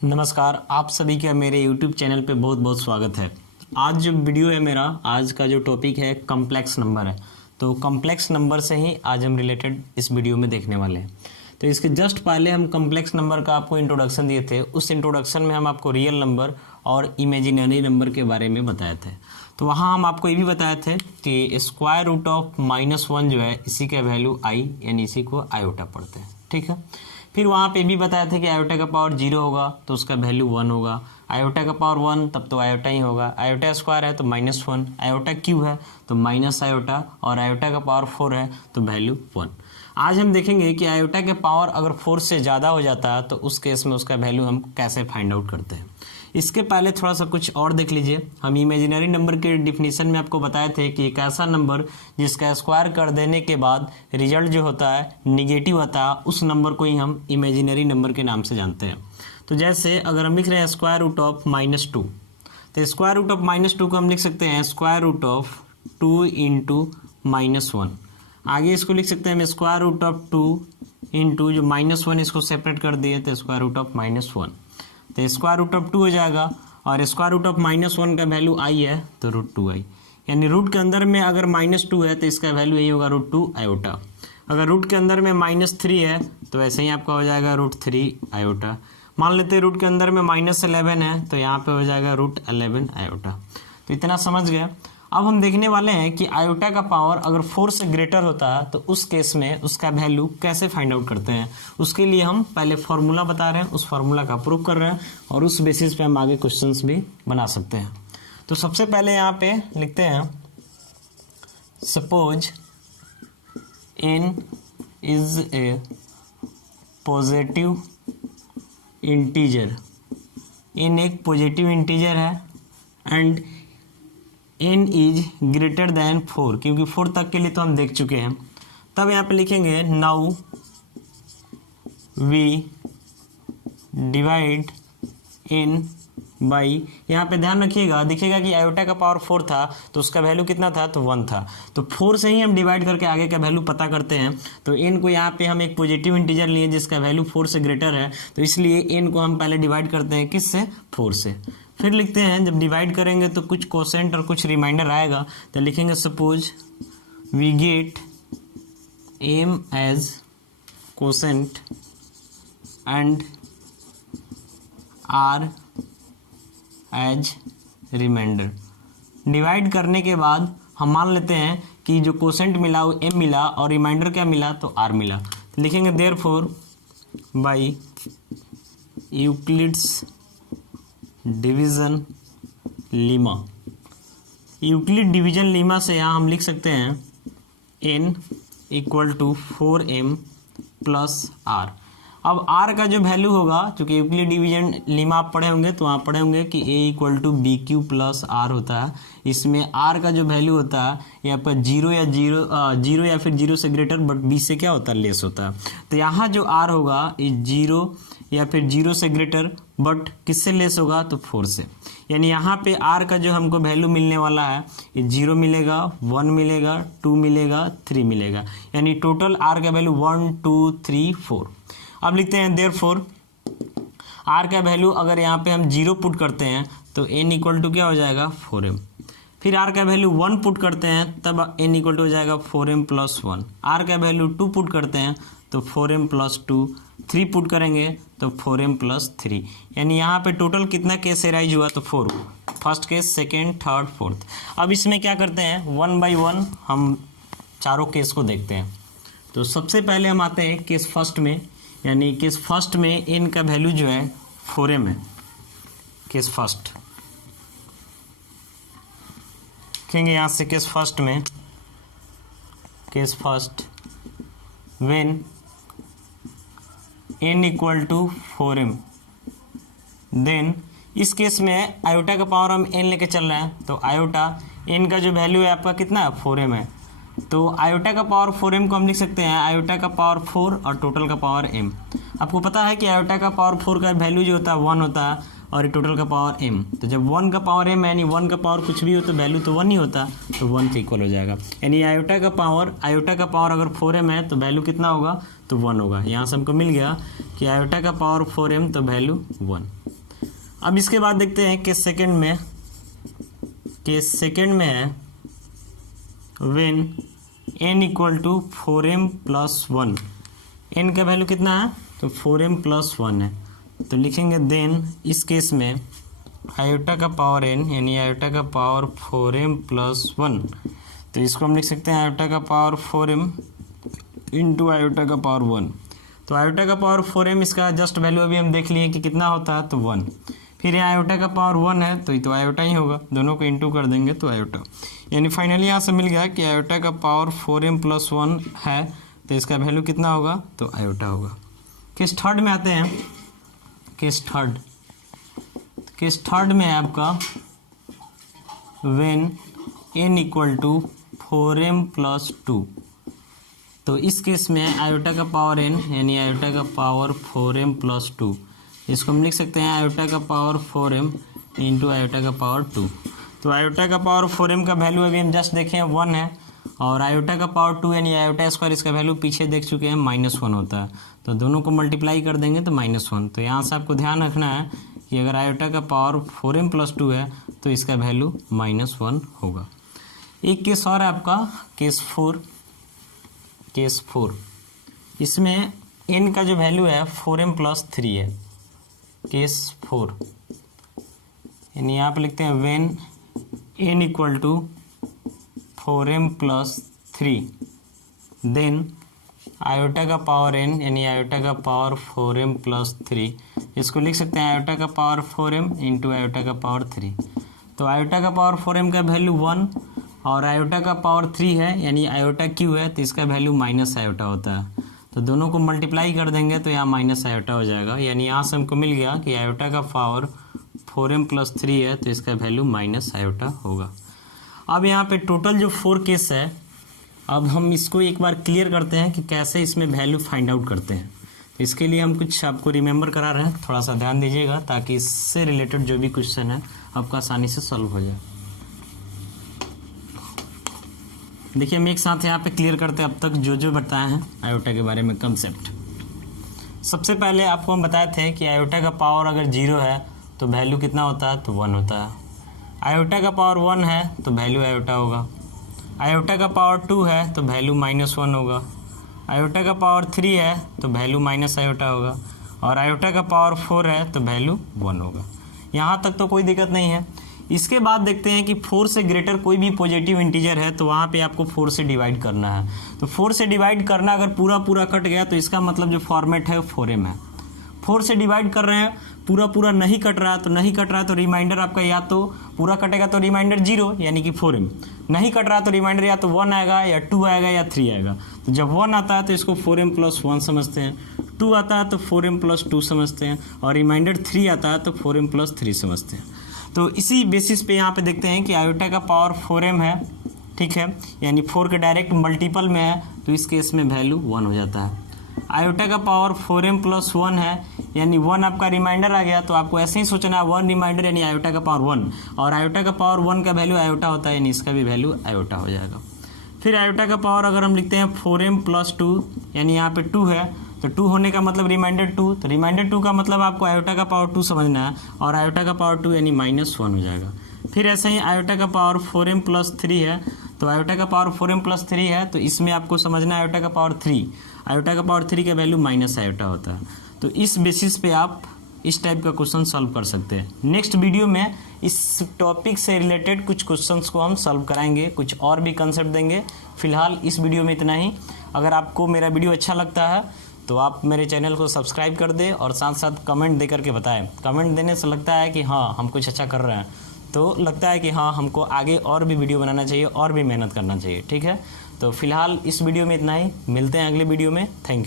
नमस्कार, आप सभी का मेरे YouTube चैनल पे बहुत बहुत स्वागत है। आज जो वीडियो है मेरा, आज का जो टॉपिक है कॉम्प्लेक्स नंबर है। तो कॉम्प्लेक्स नंबर से ही आज हम रिलेटेड इस वीडियो में देखने वाले हैं। तो इसके जस्ट पहले हम कॉम्प्लेक्स नंबर का आपको इंट्रोडक्शन दिए थे। उस इंट्रोडक्शन में हम आपको रियल नंबर और इमेजिनरी नंबर के बारे में बताए थे। तो वहाँ हम आपको ये भी बताए थे कि स्क्वायर रूट ऑफ -1 जो है, इसी का वैल्यू आई, यानी इसी को आयोटा पढ़ते हैं। ठीक है। फिर वहाँ पे भी बताया था कि आयोटा का पावर 0 होगा तो उसका वैल्यू 1 होगा, आयोटा का पावर 1 तब तो आयोटा ही होगा, आयोटा स्क्वायर है तो -1, आयोटा क्यूब है तो माइनस आयोटा, और आयोटा का पावर 4 है तो वैल्यू 1। आज हम देखेंगे कि आयोटा के पावर अगर 4 से ज़्यादा हो जाता है तो उस केस में उसका वैल्यू हम कैसे फाइंड आउट करते हैं। इसके पहले थोड़ा सा कुछ और देख लीजिए। हम इमेजिनरी नंबर के डिफिनीशन में आपको बताए थे कि एक ऐसा नंबर जिसका स्क्वायर कर देने के बाद रिजल्ट जो होता है निगेटिव आता है, उस नंबर को ही हम इमेजिनरी नंबर के नाम से जानते हैं। तो जैसे अगर हम लिख रहे हैं स्क्वायर रूट ऑफ -2, तो स्क्वायर रूट ऑफ -2 को हम लिख सकते हैं स्क्वायर रूट ऑफ 2 इंटू -1। आगे इसको लिख सकते हैं हम स्क्वायर रूट ऑफ 2 इंटू जो -1 इसको सेपरेट कर दिए तो स्क्वायर रूट ऑफ -1, तो स्क्वायर रूट ऑफ 2 हो जाएगा। और स्क्वायर रूट ऑफ -1 का वैल्यू आई है तो √2i, यानी रूट के अंदर में अगर -2 है तो इसका वैल्यू यही होगा √2 आयोटा। अगर रूट के अंदर में -3 है तो ऐसे ही आपका हो जाएगा √3 आयोटा। मान लेते हैं रूट के अंदर में -11 है तो यहाँ पे हो जाएगा √11 आयोटा। तो इतना समझ गए। अब हम देखने वाले हैं कि आयोटा का पावर अगर 4 से ग्रेटर होता है तो उस केस में उसका वैल्यू कैसे फाइंड आउट करते हैं। उसके लिए हम पहले फॉर्मूला बता रहे हैं, उस फॉर्मूला का प्रूव कर रहे हैं और उस बेसिस पे हम आगे क्वेश्चंस भी बना सकते हैं। तो सबसे पहले यहाँ पे लिखते हैं suppose n is a positive integer. n एक पॉजिटिव इंटीजर है and n is greater than 4, क्योंकि 4 तक के लिए तो हम देख चुके हैं। तब यहाँ पे लिखेंगे now we divide n by, यहाँ पे ध्यान रखिएगा, देखिएगा कि आयोटा का पावर 4 था तो उसका वैल्यू कितना था तो 1 था। तो 4 से ही हम डिवाइड करके आगे का वैल्यू पता करते हैं। तो n को यहाँ पे हम एक पॉजिटिव इंटीजर लिए जिसका वैल्यू 4 से ग्रेटर है, तो इसलिए n को हम पहले डिवाइड करते हैं किससे, 4 से। फिर लिखते हैं जब डिवाइड करेंगे तो कुछ कोसेंट और कुछ रिमाइंडर आएगा, तो लिखेंगे suppose we get m as quotient and r as remainder. Divide करने के बाद हम मान लेते हैं कि जो कोसेंट मिला वो m मिला और रिमाइंडर क्या मिला तो r मिला। तो लिखेंगे therefore by Euclid's division lemma. Euclid division lemma से यहाँ हम लिख सकते हैं n equal to 4m plus r। अब r का जो वैल्यू होगा, चूँकि यूक्लिड डिवीजन लीमा आप पढ़े होंगे तो वहाँ पढ़े होंगे कि a equal to BQ plus r होता है। इसमें r का जो वैल्यू होता है यहाँ पर 0 या फिर 0 से ग्रेटर बट b से क्या होता है लेस होता है। तो यहाँ जो r होगा ये 0 या फिर 0 से ग्रेटर बट किससे लेस होगा तो 4 से, यानी यहाँ पे r का जो हमको वैल्यू मिलने वाला है ये 0 मिलेगा, 1 मिलेगा, 2 मिलेगा, 3 मिलेगा, यानी टोटल r का वैल्यू 1 2 3 4। अब लिखते हैं देयरफॉर r का वैल्यू अगर यहाँ पे हम 0 पुट करते हैं तो n इक्वल टू क्या हो जाएगा 4m। फिर r का वैल्यू 1 पुट करते हैं तब n इक्वल टू हो जाएगा 4m प्लस 1। r का वैल्यू 2 पुट करते हैं तो 4m प्लस 2। 3 पुट करेंगे तो 4m प्लस 3, यानी यहाँ पे टोटल कितना केस एराइज हुआ तो 4। First case, second, third, fourth. अब इसमें क्या करते हैं 1 बाई 1 हम चारों केस को देखते हैं। तो सबसे पहले हम आते हैं केस फर्स्ट में, यानी केस फर्स्ट में n का वैल्यू जो है 4m है। केस फर्स्ट लिखेंगे यहाँ से केस फर्स्ट में, case first when n equal to 4m, then इस केस में आयोटा का पावर हम n लेके चल रहे हैं तो आयोटा n का जो वैल्यू है आपका कितना है 4m है। तो आयोटा का पावर 4m को हम लिख सकते हैं आयोटा का पावर 4 और टोटल का पावर m। आपको पता है कि आयोटा का पावर 4 का वैल्यू जो होता है 1 होता है और ये टोटल का पावर m। तो जब 1 का पावर m यानी 1 का पावर कुछ भी हो तो वैल्यू तो 1 ही होता, तो 1 के इक्वल हो जाएगा। यानी आयोटा का पावर अगर 4m है तो वैल्यू कितना होगा, तो 1 होगा। यहाँ से हमको मिल गया कि आयोटा का पावर 4m तो वैल्यू 1। अब इसके बाद देखते हैं केस सेकेंड में है when n equal to 4m plus 1। n का वैल्यू कितना है, तो 4m प्लस 1 है। तो लिखेंगे देन इस केस में आयोटा का पावर n यानी आयोटा का पावर 4m प्लस 1। तो इसको हम लिख सकते हैं आयोटा का पावर 4m इंटू आयोटा का पावर 1। तो आयोटा का पावर 4m इसका जस्ट वैल्यू अभी हम देख लिए कि कितना होता है, तो 1। फिर यहाँ आयोटा का पावर 1 है तो ये तो आयोटा ही होगा, दोनों को इंटू कर देंगे तो आयोटा। यानी फाइनली यहाँ से मिल गया कि आयोटा का पावर 4m प्लस 1 है, तो इसका वैल्यू कितना होगा, तो आयोटा होगा। केस थर्ड में आते हैं। केस थर्ड में है आपका when n equal to 4m plus 2। तो इस केस में आयोटा का पावर n यानी आयोटा का पावर 4m प्लस 2। इसको हम लिख सकते हैं आयोटा का पावर 4m इंटू आयोटा का पावर 2। तो आयोटा का पावर 4m का वैल्यू अभी हम जस्ट देखें 1 है, और आयोटा का पावर 2 यानी आयोटा स्क्वायर इसका वैल्यू पीछे देख चुके हैं -1 होता है। तो दोनों को मल्टीप्लाई कर देंगे तो -1। तो यहाँ से आपको ध्यान रखना है कि अगर आयोटा का पावर 4m प्लस 2 है तो इसका वैल्यू -1 होगा। एक केस और है आपका केस 4। इसमें n का जो वैल्यू है 4m प्लस 3 है। केस 4 यानी यहाँ पे लिखते हैं when n equal to 4m plus 3 then iota का पावर n यानी आयोटा का पावर 4m प्लस 3। इसको लिख सकते हैं आयोटा का पावर 4m इंटू आयोटा का पावर 3। तो आयोटा का पावर 4m का वैल्यू 1 और आयोटा का पावर 3 है यानी आयोटा क्यू है, तो इसका वैल्यू माइनस आयोटा होता है। तो दोनों को मल्टीप्लाई कर देंगे तो यहाँ माइनस आयोटा हो जाएगा। यानी यहाँ से हमको मिल गया कि आयोटा का पावर 4m प्लस 3 है तो इसका वैल्यू माइनस आयोटा होगा। अब यहाँ पे टोटल जो 4 केस है, अब हम इसको एक बार क्लियर करते हैं कि कैसे इसमें वैल्यू फाइंड आउट करते हैं। तो इसके लिए हम कुछ आपको रिमेंबर करा रहे हैं, थोड़ा सा ध्यान दीजिएगा ताकि इससे रिलेटेड जो भी क्वेश्चन है आपका आसानी से सॉल्व हो जाए। देखिए हम एक साथ यहाँ पे क्लियर करते हैं अब तक जो बताए हैं आयोटा के बारे में कंसेप्ट। सबसे पहले आपको हम बताए थे कि आयोटा का पावर अगर 0 है तो वैल्यू कितना होता है, तो 1 होता है। आयोटा का पावर 1 है तो वैल्यू आयोटा होगा। आयोटा का पावर 2 है तो वैल्यू -1 होगा। आयोटा का पावर 3 है तो वैल्यू माइनस आयोटा होगा। और आयोटा का पावर 4 है तो वैल्यू 1 होगा। यहाँ तक तो कोई दिक्कत नहीं है। इसके बाद देखते हैं कि 4 से ग्रेटर कोई भी पॉजिटिव इंटीजर है तो वहाँ पे आपको 4 से डिवाइड करना है। तो 4 से डिवाइड करना अगर पूरा कट गया तो इसका मतलब जो फॉर्मेट है 4m है। 4 से डिवाइड कर रहे हैं, पूरा नहीं कट रहा है तो रिमाइंडर आपका या तो पूरा कटेगा तो रिमाइंडर 0 यानी कि 4m, नहीं कट रहा तो रिमाइंडर या तो 1 आएगा या 2 आएगा या 3 आएगा। तो जब 1 आता है तो इसको 4m प्लस 1 समझते हैं, 2 आता है तो 4m प्लस 2 समझते हैं, और रिमाइंडर 3 आता है तो 4m प्लस 3 समझते हैं। तो इसी बेसिस पे यहाँ पे देखते हैं कि आयोटा का पावर 4m है, ठीक है, यानी 4 के डायरेक्ट मल्टीपल में है तो इस केस में वैल्यू 1 हो जाता है। आयोटा का पावर 4m प्लस 1 है यानी 1 आपका रिमाइंडर आ गया, तो आपको ऐसे ही सोचना है 1 रिमाइंडर यानी आयोटा का पावर 1, और आयोटा का पावर 1 का वैल्यू आयोटा होता है यानी इसका भी वैल्यू आयोटा हो जाएगा। फिर आयोटा का पावर अगर हम लिखते हैं 4m प्लस 2 यानी यहाँ पे 2 है तो 2 होने का मतलब रिमाइंडर 2, तो रिमाइंडर 2 का मतलब आपको आयोटा का पावर 2 समझना है, और आयोटा का पावर 2 यानी -1 हो जाएगा। फिर ऐसे ही आयोटा का पावर 4m प्लस 3 है, तो आयोटा का पावर 4m प्लस 3 है तो इसमें आपको समझना है आयोटा का पावर 3, आयोटा का पावर 3 का वैल्यू माइनस आयोटा होता है। तो इस बेसिस पे आप इस टाइप का क्वेश्चन सॉल्व कर सकते हैं। नेक्स्ट वीडियो में इस टॉपिक से रिलेटेड कुछ क्वेश्चंस को हम सॉल्व कराएंगे, कुछ और भी कंसेप्ट देंगे। फिलहाल इस वीडियो में इतना ही। अगर आपको मेरा वीडियो अच्छा लगता है तो आप मेरे चैनल को सब्सक्राइब कर दें और साथ साथ कमेंट दे करके बताएं। कमेंट देने से लगता है कि हाँ हम कुछ अच्छा कर रहे हैं, तो लगता है कि हाँ हमको आगे और भी वीडियो बनाना चाहिए और भी मेहनत करना चाहिए, ठीक है। तो फिलहाल इस वीडियो में इतना ही, मिलते हैं अगले वीडियो में। Thank you.